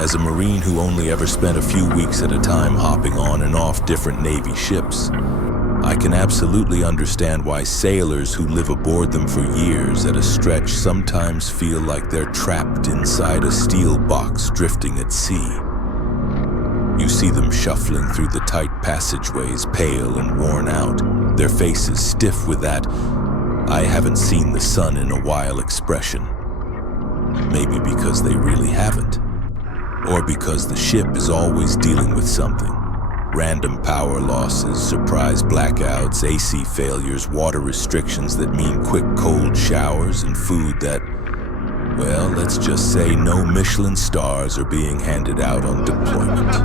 As a Marine who only ever spent a few weeks at a time hopping on and off different Navy ships, I can absolutely understand why sailors who live aboard them for years at a stretch sometimes feel like they're trapped inside a steel box drifting at sea. You see them shuffling through the tight passageways, pale and worn out, their faces stiff with that "I haven't seen the sun in a while" expression. Maybe because they really haven't. Or because the ship is always dealing with something. Random power losses, surprise blackouts, AC failures, water restrictions that mean quick cold showers, and food that, well, let's just say no Michelin stars are being handed out on deployment.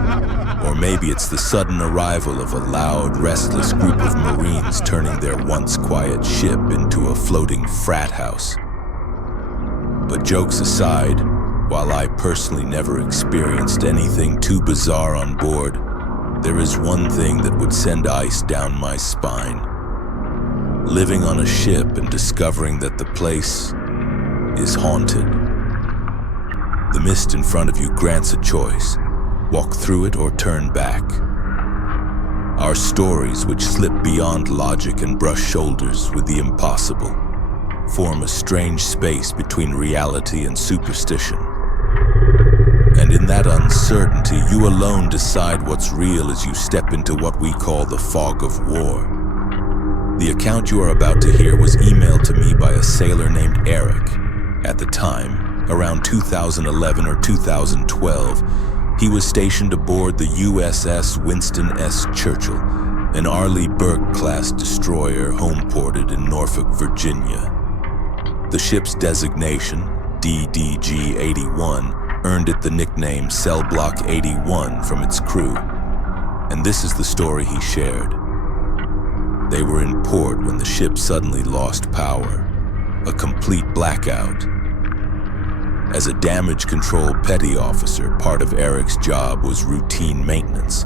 Or maybe it's the sudden arrival of a loud, restless group of Marines turning their once quiet ship into a floating frat house. But jokes aside, while I personally never experienced anything too bizarre on board, there is one thing that would send ice down my spine. Living on a ship and discovering that the place is haunted. The mist in front of you grants a choice: walk through it or turn back. Our stories, which slip beyond logic and brush shoulders with the impossible, form a strange space between reality and superstition. And in that uncertainty, you alone decide what's real as you step into what we call the fog of war. The account you are about to hear was emailed to me by a sailor named Eric. At the time, around 2011 or 2012, he was stationed aboard the USS Winston S. Churchill, an Arleigh Burke-class destroyer homeported in Norfolk, Virginia. The ship's designation, DDG-81, earned it the nickname Cell Block 81 from its crew. And this is the story he shared. They were in port when the ship suddenly lost power. A complete blackout. As a damage control petty officer, part of Eric's job was routine maintenance,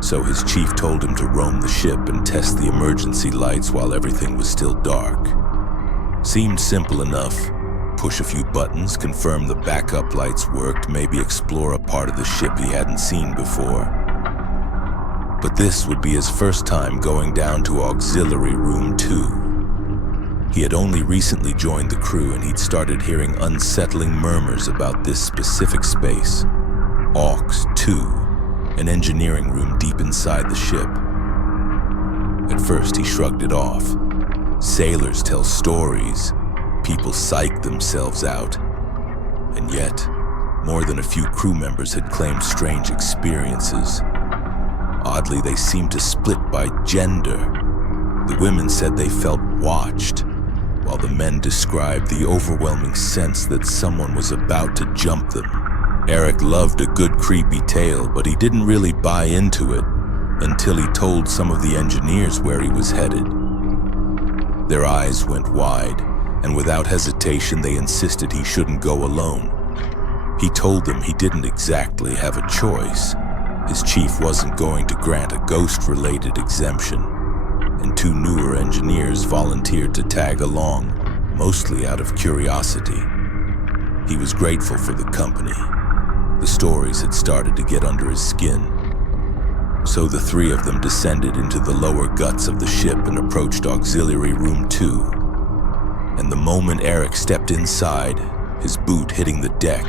so his chief told him to roam the ship and test the emergency lights while everything was still dark. Seemed simple enough. Push a few buttons, confirm the backup lights worked, maybe explore a part of the ship he hadn't seen before. But this would be his first time going down to Auxiliary Room 2. He had only recently joined the crew and he'd started hearing unsettling murmurs about this specific space. Aux 2, an engineering room deep inside the ship. At first he shrugged it off. Sailors tell stories. People psych themselves out. And yet, more than a few crew members had claimed strange experiences. Oddly, they seemed to split by gender. The women said they felt watched, while the men described the overwhelming sense that someone was about to jump them. Eric loved a good creepy tale, but he didn't really buy into it until he told some of the engineers where he was headed. Their eyes went wide, and without hesitation they insisted he shouldn't go alone. He told them he didn't exactly have a choice. His chief wasn't going to grant a ghost-related exemption, and two newer engineers volunteered to tag along, mostly out of curiosity. He was grateful for the company. The stories had started to get under his skin. So the three of them descended into the lower guts of the ship and approached Auxiliary Room 2. And the moment Eric stepped inside, his boot hitting the deck,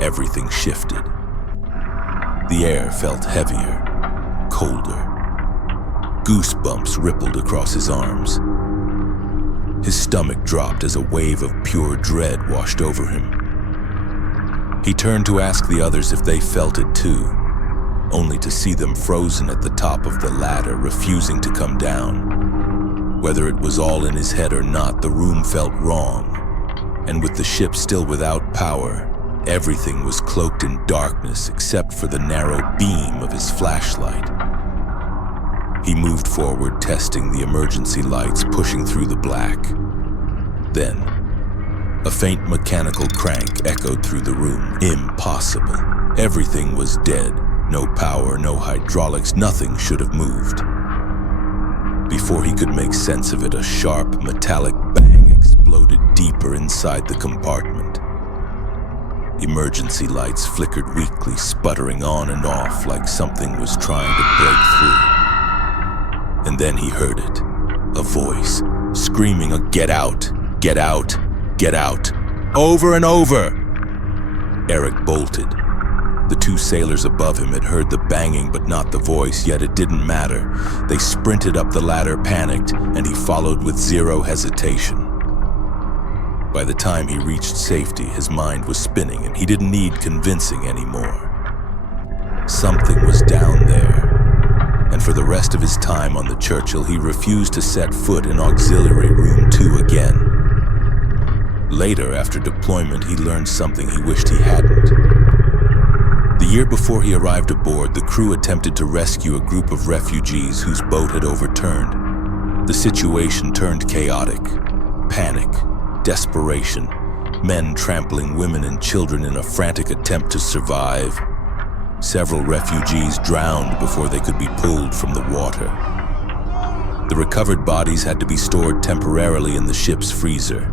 everything shifted. The air felt heavier, colder. Goosebumps rippled across his arms. His stomach dropped as a wave of pure dread washed over him. He turned to ask the others if they felt it too, only to see them frozen at the top of the ladder, refusing to come down. Whether it was all in his head or not, the room felt wrong, and with the ship still without power, everything was cloaked in darkness except for the narrow beam of his flashlight. He moved forward, testing the emergency lights, pushing through the black. Then, a faint mechanical crank echoed through the room. Impossible. Everything was dead. No power, no hydraulics, nothing should have moved. Before he could make sense of it, a sharp, metallic bang exploded deeper inside the compartment. Emergency lights flickered weakly, sputtering on and off like something was trying to break through. And then he heard it, a voice, screaming a "Get out! Get out! Get out!" over and over. Eric bolted. The two sailors above him had heard the banging but not the voice, yet it didn't matter. They sprinted up the ladder, panicked, and he followed with zero hesitation. By the time he reached safety, his mind was spinning and he didn't need convincing anymore. Something was down there, and for the rest of his time on the Churchill, he refused to set foot in Auxiliary Room 2 again. Later, after deployment, he learned something he wished he hadn't. The year before he arrived aboard, the crew attempted to rescue a group of refugees whose boat had overturned. The situation turned chaotic. Panic, desperation, men trampling women and children in a frantic attempt to survive. Several refugees drowned before they could be pulled from the water. The recovered bodies had to be stored temporarily in the ship's freezer,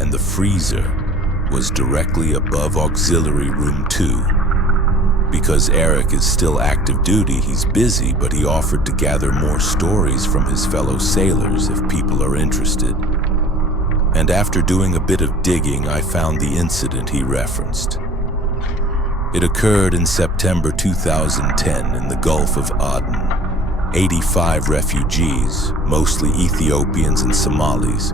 and the freezer was directly above Auxiliary Room 2. Because Eric is still active duty, he's busy, but he offered to gather more stories from his fellow sailors if people are interested. And after doing a bit of digging, I found the incident he referenced. It occurred in September 2010 in the Gulf of Aden. 85 refugees, mostly Ethiopians and Somalis,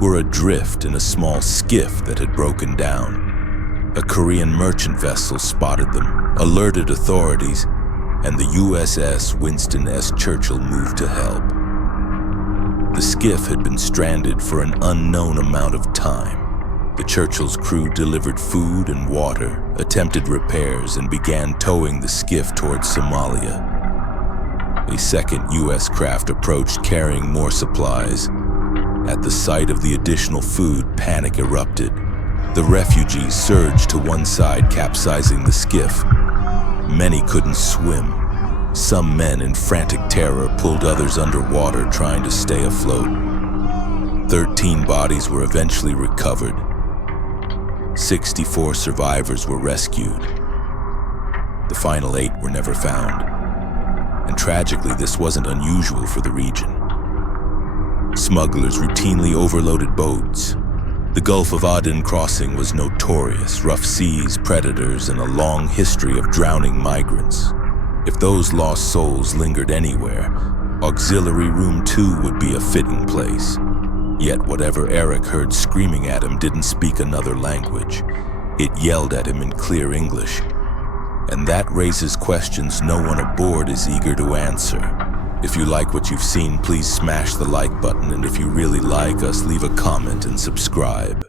were adrift in a small skiff that had broken down. A Korean merchant vessel spotted them, alerted authorities, and the USS Winston S. Churchill moved to help. The skiff had been stranded for an unknown amount of time. The Churchill's crew delivered food and water, attempted repairs, and began towing the skiff towards Somalia. A second U.S. craft approached carrying more supplies. At the sight of the additional food, panic erupted. The refugees surged to one side, capsizing the skiff. Many couldn't swim. Some men in frantic terror pulled others underwater, trying to stay afloat. 13 bodies were eventually recovered. 64 survivors were rescued. The final 8 were never found. And tragically, this wasn't unusual for the region. Smugglers routinely overloaded boats. The Gulf of Aden crossing was notorious: rough seas, predators, and a long history of drowning migrants. If those lost souls lingered anywhere, Auxiliary Room 2 would be a fitting place. Yet whatever Eric heard screaming at him didn't speak another language. It yelled at him in clear English. And that raises questions no one aboard is eager to answer. If you like what you've seen, please smash the like button, and if you really like us, leave a comment and subscribe.